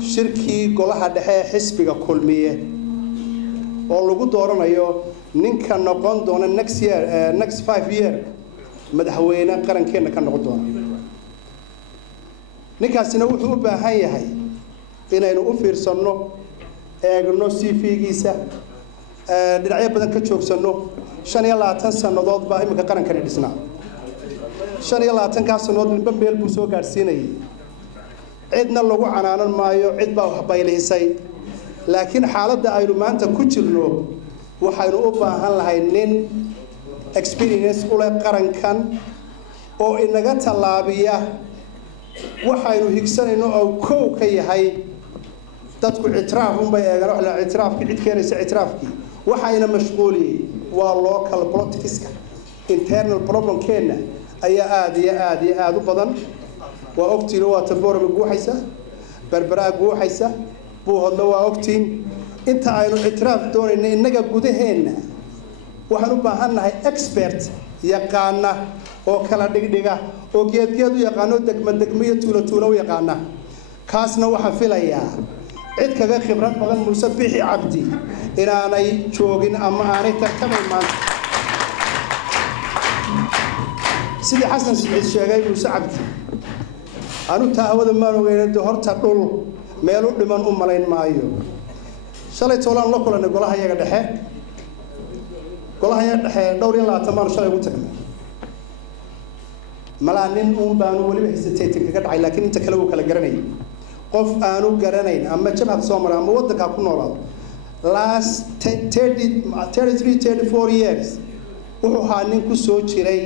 shirkii golaha dhexe xisbiga kulmiye oo lagu dooranayo ninka noqon doona next 5 year madaxweyne qarankeena ka noqon doona ninkaasina wuxuu u baahan yahay inaynu u fiirsano eegno CV-giisa dhinacyo badan ka joogsano 25 sanadood baa imika qarankani dhisnaa 25 ka sanadood ninba meel buu soo gaarsiinayay cidna lagu canaanan maayo cid baa wax baylisay laakiin xaaladda aynu maanta ku jirno waxaynu u baahan lahay nin experience u leh qarankan oo inaga talaabiya waxaynu higsanayno oo koow ka yahay dadku ictiraaf bay eegaan wax la ictiraafki cid keenaysa ictiraafki waxayna mashquuliyay waa local politics internal problem keena ayaa aad u badan waa ogtiin waa taboorba guuxaysa barbaraa guuxaysa buu hadla waa ogtiin inta aynu ictiraaf doonayna inaga gudaheena waxaan u baahannahay expert yaqaana oo kala dhigdhiga oo geedgeed u yaqaano degmo tuulo u yaqaana kaasna waxa filayaa cid kaga khibrad badan Muuse Bixi Cabdi inaanay joogin ama aanay tartamay maanta sidii Xasan Saciid sheegay Muuse Cabdi anu taawada ma ogeeyay horta dhul meel u dhiman u malayn maayo shalay toolan la kulanay golaha yaga dhexe dhowr iyo 20 maan shalay ugu tagnay malaanin baanu waliba haysatay kaga dhacay laakiin inta kale uu kala garanay qof aanu garanayn ama jabhad Soomaaliya ama wadanka ku noolaa last 34 years wuxuu ahaa nin ku soo jiray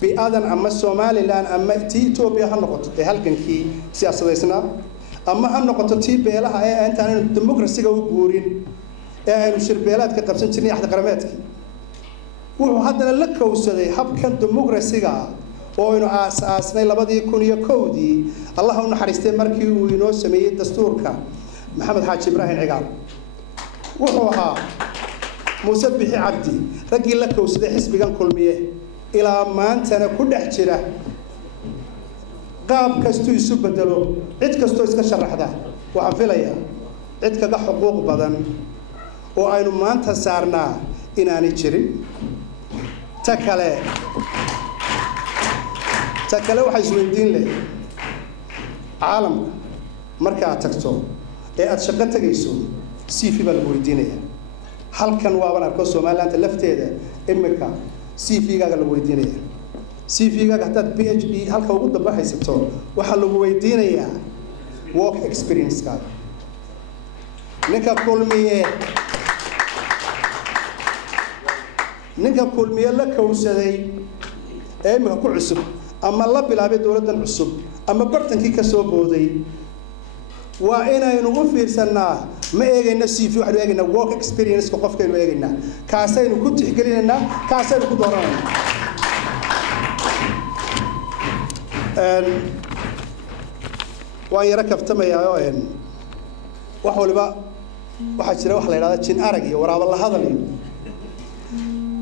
bi'adan ama Somaliland ama Ethiopia ha noqoto halkankii siyaasadeysna ama ha noqoto beelaha ee intaan dimuqraasiga u guurin ee aynu shirbeelaad ka qabsan jirnay axda qarameedkii wuxuu haddana la kowsaday habkan dimuqraasiga oo aynu aasaasnay 2001dii Allah u naxariistay markii uu inoo sameeyay dastuurka Maxamed Xaaji Ibrahim Cigaal wuxuu ahaa Muuse Bixi Cabdi ragii la kowsaday xisbigan kulmiye ilaa maantana ku dhex jira qaab kastuu isu bedelo cid kastoo iska sharaxda waxaan filayaa cid kaga xuquuq badan oo aynu maanta saarnaa inaanay jirin ta kale waxa isweydiin leh caalamka marka aad tagto ee aad shaqo tagayso CV baa lagu weydiinaya halkan waaban arko Soomaaliland lafteeda imika CV-gaaga lagu weydiinaya CV-gaaga hadaad PhD halka ugu daba haysato waxa lagu weydiinayaa work experience-kaaga ninka kulmiye la kowsaday ee imika ku cusub ama la bilaabay dawladdan cusub ama bartankii ka soo booday waa inaynu u fiirsanaa ma eegayna CV waxaanu eegaynaa work experience-ka qofkaynu eegaynaa kaasaynu ku tixgelinaynaa kaasaynu ku dooranaynaa waan yara kaftamayaa oo wax waliba waxaa jira wax la yidhahda jin arag iyo waraabo la hadal iyo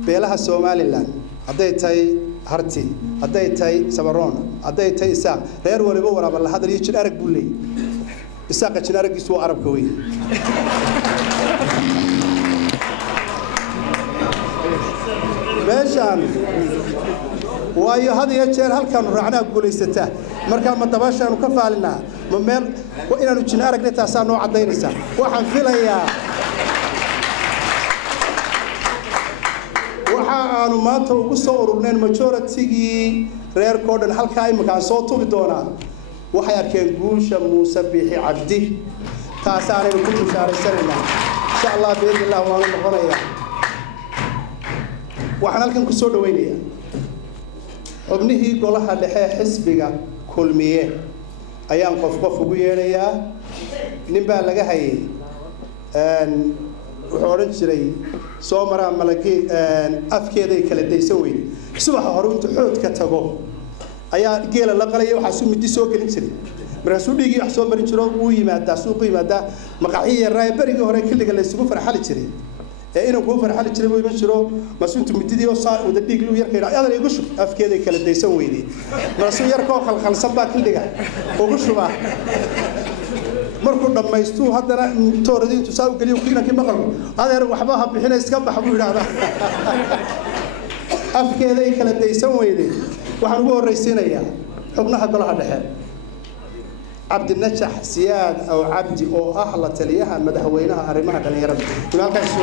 beelaha Somaliland hadday tahay harti hadday tahay sabaroon hadday tahay isaaq reer waliba waraabo la hadal iyo jin arag buu leeyahay isaaq jin aragiisu waa arabka weey beeshan waayo had iyo jeer halkan raacnaa guuleysata marka ma dabashaanu ka faalinaa ma meel inaanu jin aragna taasaan noo cadaynaysa waxaan filayaa waxa aanu maanta ugu soo ururneen majority-gii reer koodhan halka imika soo tubi doonaa waxay arkeen guusha Muuse Bixi Cabdi taasaanaynu ku bishaaraysanayna insha Allah biidillah waan noqonayaa waxaan halkan ku soo dhaweynayaa xubnihii golaha dhexe xisbiga kulmiye ayaan qof ugu yeerayaa nin baa laga hayay wuxuu oran jiray soo maraa malagii afkeeday kala daysan weyn subaxa hore inta xood ka tago ayaa geela la qalay waxa soo midi soo gelin jiray markaasuu dhigi wax soo marin jiro uu yimaada suuq yimaada maqaxiye raay barigi hore kiliga la isugu farxali jiray inuu ku farxal jiray way ma jiro masuuntu mididii oo saa wada dhiig lu yarkay adan igu shub afkeeda kala daysan weydii marasuu yarkoo khalkhalsan baa kildhiga ugu shuba markuu dhamaysto haddana tooradiintu saa u galiyo kiinankii maqalku adeer waxba ha bixina iska bax buu yiraahdaa afkeeda kala daysan weydii waxaan ugu horeysiinayaa xubnaha golaha dhexe عبد النجح سياد أو عبدي أو أهل تليها مدحوينها أرمها دنيرة ولكن شو